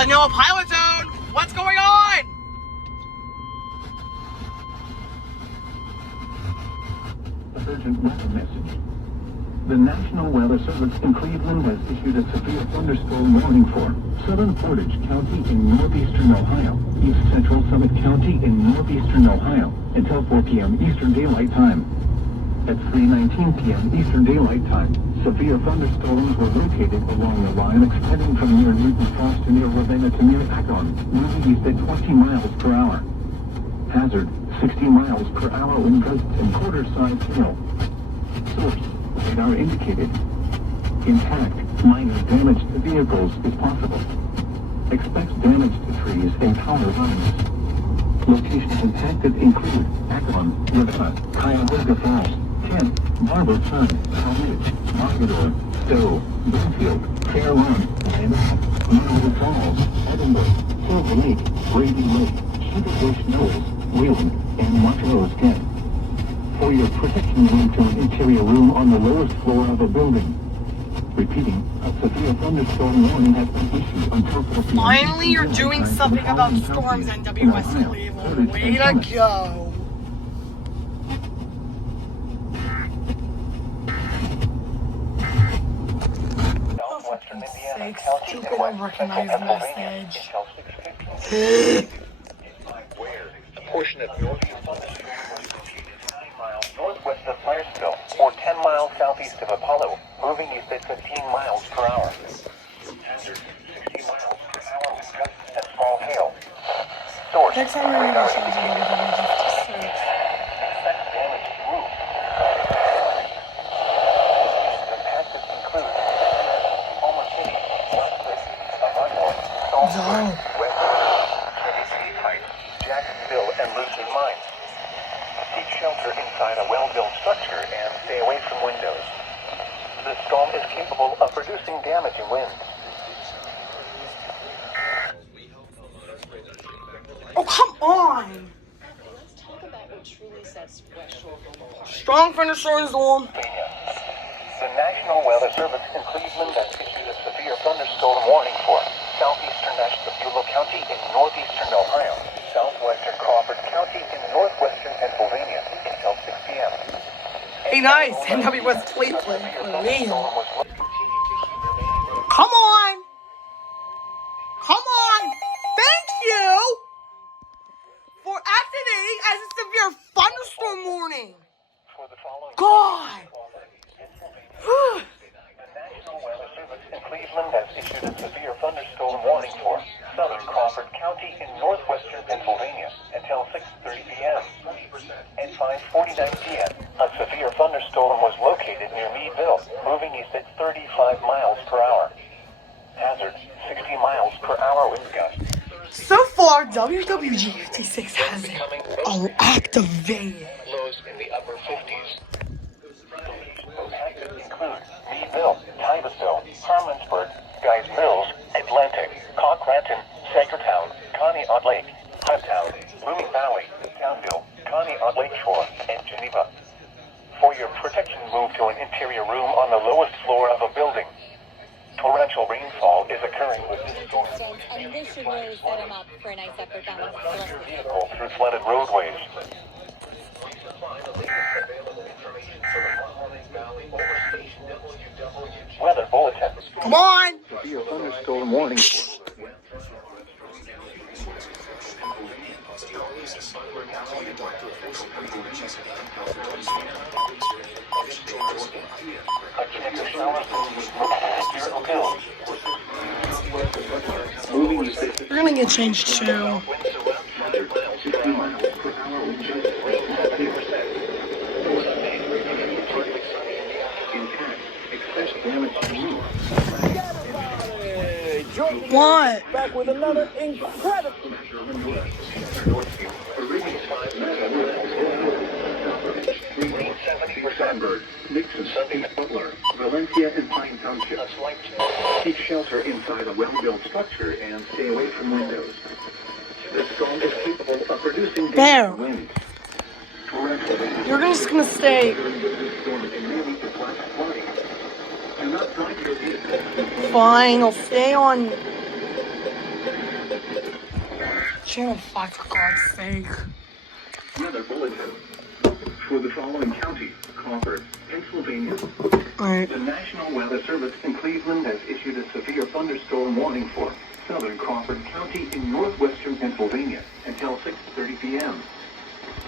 the no pilot zone. What's going on? Urgent weather message. The National Weather Service in Cleveland has issued a severe thunderstorm warning for southern Portage County in northeastern Ohio, east central Summit County in northeastern Ohio, until 4 p.m. Eastern Daylight Time. At 3:19 p.m. Eastern Daylight Time, severe thunderstorms were located along the line extending from near Newton Falls to near Ravenna to near Akron, moving east at 20 miles per hour. Hazard, 60 miles per hour wind gusts and quarter-sized hail. Source, radar indicated. Intact, minor damage to vehicles is possible. Expects damage to trees and power lines. Locations impacted include Akron, Ravenna, Cuyahoga Falls, Kent, Barberton, Talmadge, Mogador, Stowe, Bloomfield, Fair Lawn, Niagara Falls, Edinburgh, Silver Lake, Brady Lake, Sugar Bush Knolls, Wheeling, and Montrose, Kent. For your protection, move to an interior room on the lowest floor of a building. Repeating, a severe thunderstorm warning has been issued until 4 p.m. Finally, you're doing something about storms, NWS Cleveland. Way to go. Stupid, unrecognized message. A portion of northeast northwest of Fyersville, or 10 miles southeast of Apollo, moving east at 15 miles per hour. Hazard, 60 miles per hour with gusts and small hail. Source, Next time we're going to change it, expect damage to roof. Impacted include Homer City, Westwood, Avondale, Salisbury, Westwood, Tennessee Heights, Jacksonville, and Lucid Mines. Seek shelter inside a well-built structure and stay away from windows. The storm is capable of producing damaging winds. Oh, come on! Let's talk about what truly sets West Shore Home apart. Strong thunderstorm. The National Weather Service in Cleveland has issued a severe thunderstorm warning for southeastern Nashville County in northeastern Ohio, southwestern Crawford County in northwestern Pennsylvania until 6 p.m. Hey, nice. NWS Cleveland. For real. Come on. Come on. Thank you for activating as a severe thunderstorm warning. God. The National Weather Service in Cleveland has issued a severe thunderstorm warning for southern Crawford County in northwestern Pennsylvania until 6:30 p.m. At 5:49 p.m., a severe thunderstorm was located near Meadville, moving east at 35 miles per hour. Hazard, 60 miles per hour wind gusts. So far, WWG56 has it all activated. Lows in the upper 50s. Impacted include Meadville, Titusville, Harmonsburg, Guys Mills, Atlantic, Cochranton, Sagertown, Conneaut Lake, Hudtown, Blooming Valley, Townville, Conneaut Lakeshore, and Geneva. For your protection, move to an interior room on the lowest floor of a building. Torrential rainfall is occurring with this storm. And this should really set them up for a nice effort down the Run your vehicle through flooded roadways. Weather bulletin. Come on. Severe thunderstorm warning A chance of showers with moving east at We're gonna get changed too. 60 miles per hour with just 70%. Expect damage to roof. What? Back with another incredible. Nixon, Butler, Valencia, and Pine Township. Take shelter inside a well-built structure and stay away from windows. The storm is capable of producing There. winds. You're just gonna stay. Fine, I'll stay on Channel 5, for God's sake. Weather bulletin. For the following counties: Crawford, Pennsylvania. Alright. The National Weather Service in Cleveland has issued a severe thunderstorm warning for southern Crawford County in northwestern Pennsylvania until 6:30 p.m.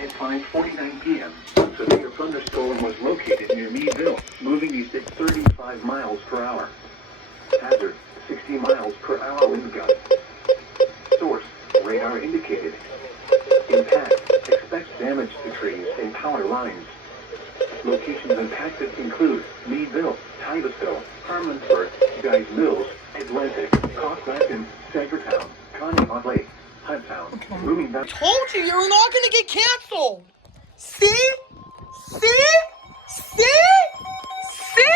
At 5:49 p.m., a severe thunderstorm was located near Meadville, moving east at 35 miles per hour. Hazard, 60 miles per hour wind gust. Source, radar indicated. Impact, expects damage to trees and power lines. Locations impacted include Meadville, Titusville, Harmonsburg, Guys Mills, Atlantic, Coxsackie, Sagertown, Conneaut Lake, Hudtown, Bloomington. Told you you're not gonna get canceled. See? See? See? See?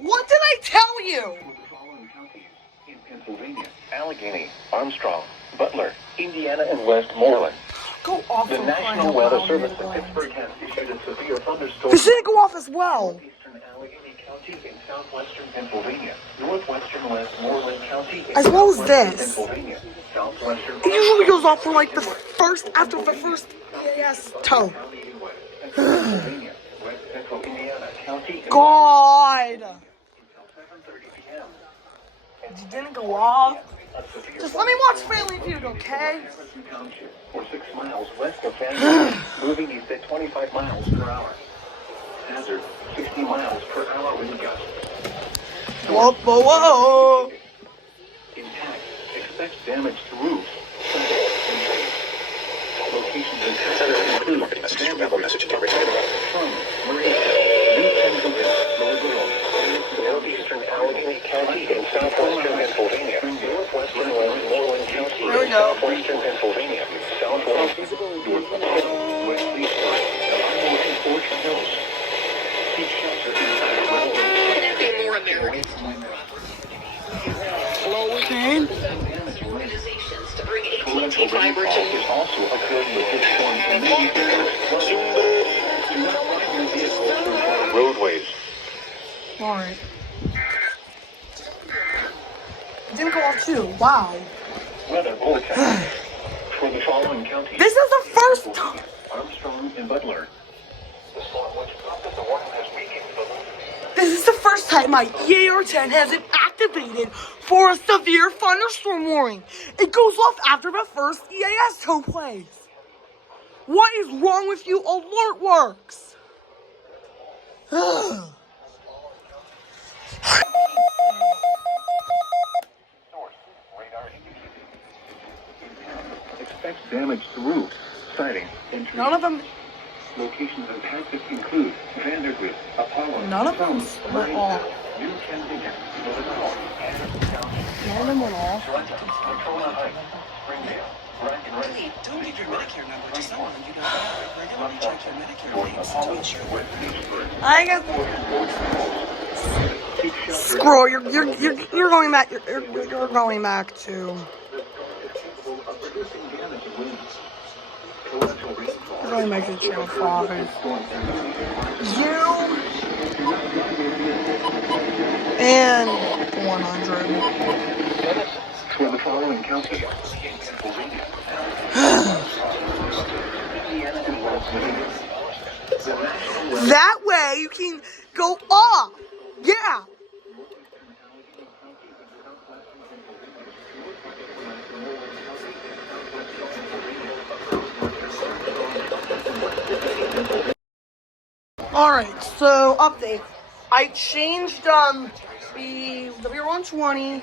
What did I tell you? The following counties in Pennsylvania: Allegheny, Armstrong, Butler, Indiana, and Westmoreland. Go off. The from National crying Weather out Service loud, in man. Pittsburgh has issued a severe thunderstorm. This didn't go off as well. Eastern Allegheny County in southwestern Pennsylvania, northwestern Westmoreland County in As well as southwestern this. Pennsylvania, southwestern It usually goes off for like the first, after the first EAS tone. County in west central Pennsylvania, west central Indiana County in God. until 7:30 p.m. It didn't go off. A severe Just let me watch Family Feud, okay? Jefferson Township, or 6 miles west of Pennsylvania, moving east at 25 miles per hour. Hazard, 60 miles per hour wind gust. Whoa, whoa, whoa. Impact, expects damage to roofs, siding, and trees. Locations impacted include Vanderbilt, Plum, Marysville, New Kensington, Louisville, northeastern Allegheny County in southwestern Pennsylvania, northwestern Westmoreland County There we in go. southwestern Pennsylvania, southwest West Leesburg, and Iowa and Fortune Hills. Seek shelter inside the building. Okay. Organizations to bring Torrential AT&T fiber rainfall to is also occurring with this storm and may be flooding. Do not ride your vehicles through roadways. Alright. It didn't go off too. Wow. Weather bulletin for the following counties: This is the first time. Armstrong and Butler. The storm which prompted the warning has weakened This is the first time my EAR 10 hasn't activated for a severe thunderstorm warning. It goes off after the first EAS tone plays. What is wrong with you, Alert Works? Ugh. source. Radar indicated. Expects damage to roofs, siding, and trees. None of them. Locations impacted include Vanderbilt, Apollo, None of them Plum, went off. Marysville, New Kensington, Louisville, Anderson Township, None of them went off. Toronto, Tacoma Heights, Springdale, Bryan, Don't leave your Medicare number to someone you don't know. Regularly check your Medicare rates to ensure. West Leesburg. I guess. Seek shelter. Scroll. You're going back. You're going back to. You're going back to channel 5. You and 100. For the following counties: That way you can go off. Yeah. Alright, so update. I changed the W120,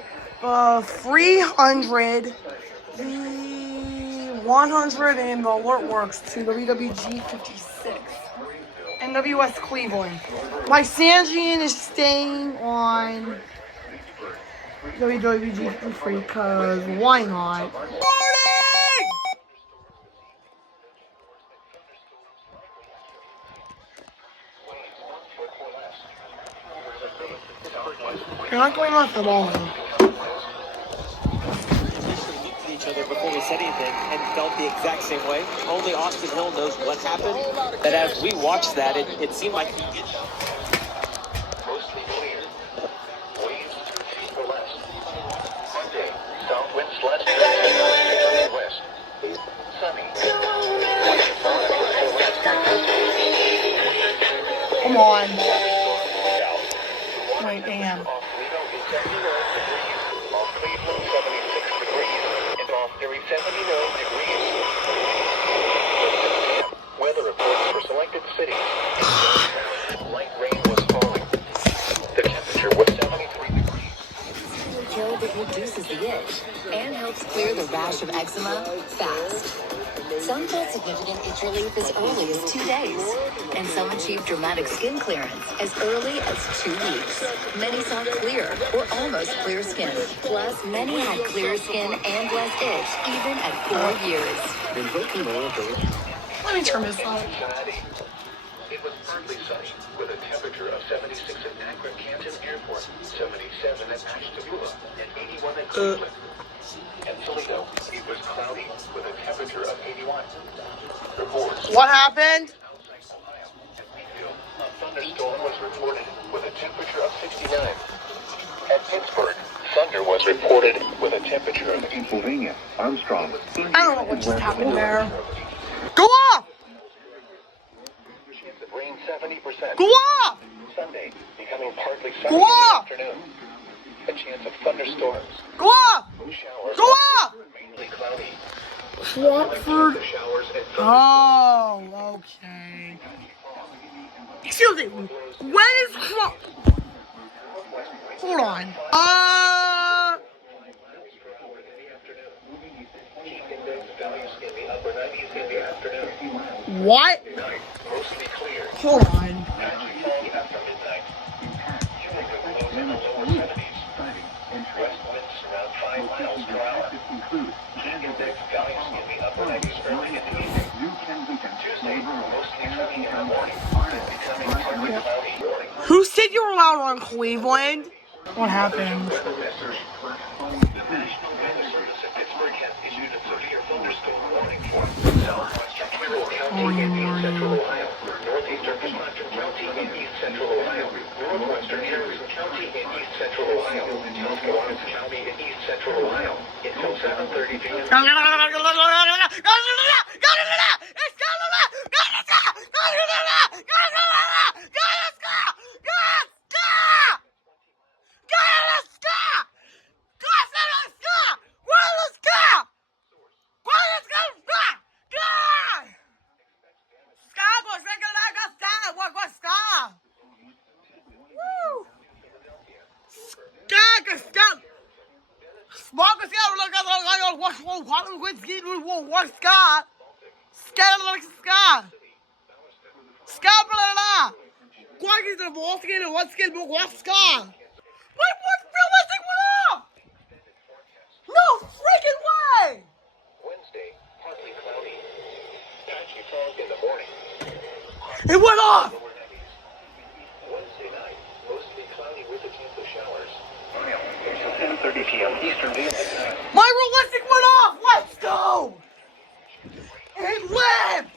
300, the 100 and the Alert Works to WWG 56 and WS Cleveland. My Sanjian is staying on WWG 53 because why not? You're not going off the ball. Looked at each other before we said anything and felt the exact same way. Only Austin Hill knows what happened. That as we watched that, it seemed like he did. mostly clear. Waves Come on. Wait, damn. Off Toledo is 79 degrees. Off Cleveland, 76 degrees. And off Erie, 79 degrees. Weather reports for selected cities. Light rain was falling. The temperature was 73 degrees. Gel that reduces the itch and helps clear the rash of eczema fast. Some felt significant itch relief as early as 2 days, and some achieved dramatic skin clearance as early as 2 weeks. Many saw clear or almost clear skin. Plus, many had clear skin and less itch even at 4 years. Let me turn this on. It was partly sunny, with a temperature of 76 at Akron Canton Airport, 77 at Ashtabula, and 81 at Cleveland. And Toledo, it was cloudy, with a temperature of 81. Reports. What happened? A thunderstorm was reported with a temperature of 69. At Pittsburgh, thunder was reported with a temperature of Pennsylvania, Armstrong. I don't know what just happened there. Go off! chance of rain 70%. Go off! Sunday, becoming partly sunny Go in the off! afternoon. A chance of thunderstorms. Go off! Showers. Go off! Mainly cloudy. Watford. Showers and Oh, okay. Excuse me. When is Hold on. What? mostly clear. Hold on. After midnight. West winds around 5 miles per hour. Index values in the upper 90s early in the evening. Tuesday, mostly sunny in the morning. Becoming partly cloudy. Who said you were allowed on Cleveland? What happened? Weather service at Pittsburgh has issued a severe thunderstorm warning for southwestern Carroll County in east central Ohio, northeastern Wisconsin County in east central Ohio, northwestern Harrison County in east central Ohio, South Lawrence County in east central Ohio until 7:30 p.m. Wednesday, partly cloudy. Patchy fog in the morning. It went off! Wednesday night, mostly cloudy with a chance of showers. Until 10:30 p.m. Eastern Daylight. My realistic went off! Let's go! It lives!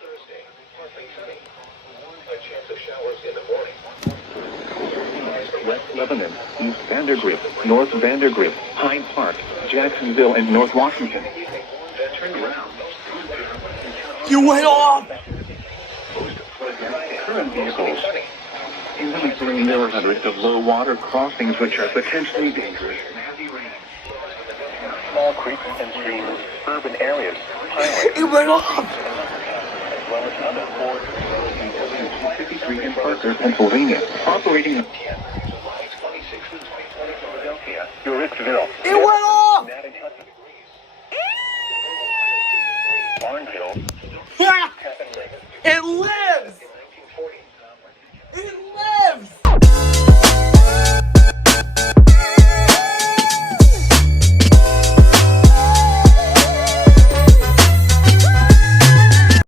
Thursday, partly sunny. A chance of showers in the morning. West Lebanon, East Vandergrift, North Vandergrift, Hyde Park, Jacksonville, and North Washington. Then turn around. You went off! Current vehicles. In Missouri, there are hundreds of low water crossings which are potentially dangerous. Small creeks and streams, urban areas, highways, It went off! as well as other boards. 53 in Parker, Pennsylvania, operating a July 26th to 2020, Philadelphia, Uritzville. It went off! Barnville, Yeah. Captain Lake. It lives!